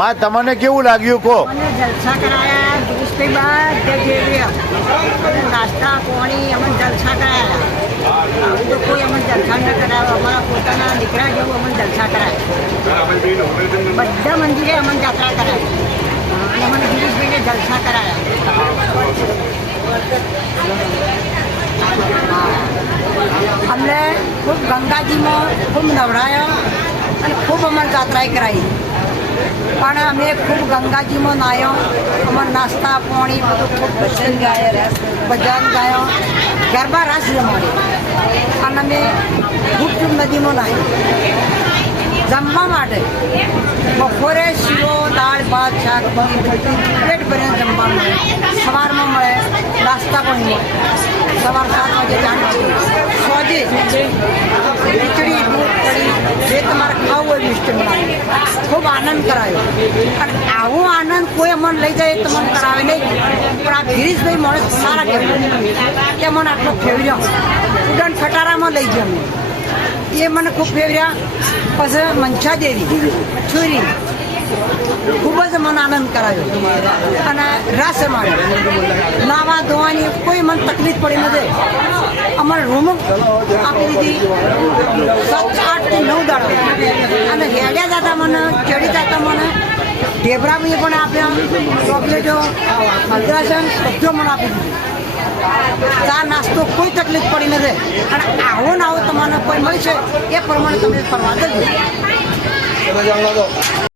માં, તમને કેવું લાગ્યું? કહો. જલસા કરાયા ગિરીશભાઈ બાદ જે નાસ્તા, પાણી અમને જલસા કરાયા. આવું કોઈ અમને જલસા ન કરાવ્યો અમારા પોતાના દીકરા જેવું અમને જલસા કરાયા. બધા મંદિરે અમને જાત્રા કરાવી અને અમને ગિરીશભાઈને જલસા કરાયા. અમને ખૂબ ગંગાજીમાં ખૂબ નવડાયા અને ખૂબ અમને જાત્રાએ કરાવી પણ અમે ખૂબ ગંગાજીમાં નાહ્યો અમારે નાસ્તા, પાણી બધું ખૂબ ભજન ગાય ભજન ગાયો. ગરબા રાસ રમાડ્યો અને અમે ગુપચુપ નદીમાં નાહ્યો. જમવા માટે બપોરે શીરો, દાળ, ભાત, શાક પેટ ભરીને જમવા મળે. સવારમાં મળે, નાસ્તા પણ મળે. સવાર સાત વાગે જાણ સોજે. ખૂબ આનંદ કરાયો. અને આવો આનંદ કોઈ અમને લઈ જાય તો મને કરાવે નહીં. પણ આ ગિરીશભાઈ માણસ સારા કહેવાય. તે મને આટલો ફેવર્યો. ઉડન ફટારામાં લઈ ગયો એ મને ખૂબ ફેવર્યા. પછી મંછા દેવી, છુરી. ખૂબ જ મને આનંદ કરાયો. અને રાસ માણ્યો નાવા ધોવાની કોઈ મને તકલીફ પડી નથી. અમારે રૂમ આપી દીધી. સાત, આઠથી નવ દાડો. અને હેડ્યા જતા મને ચડી જતા મને ઢેબરાભાઈએ પણ આપ્યા, ચોકલેટો મદ્રાસન બધો મને આપી દીધું. ચા નાસ્તો કોઈ તકલીફ પડી નથી. અને આવો ને આવો તમને કોઈ મળશે, એ પ્રમાણે તમે ફરવા જજો.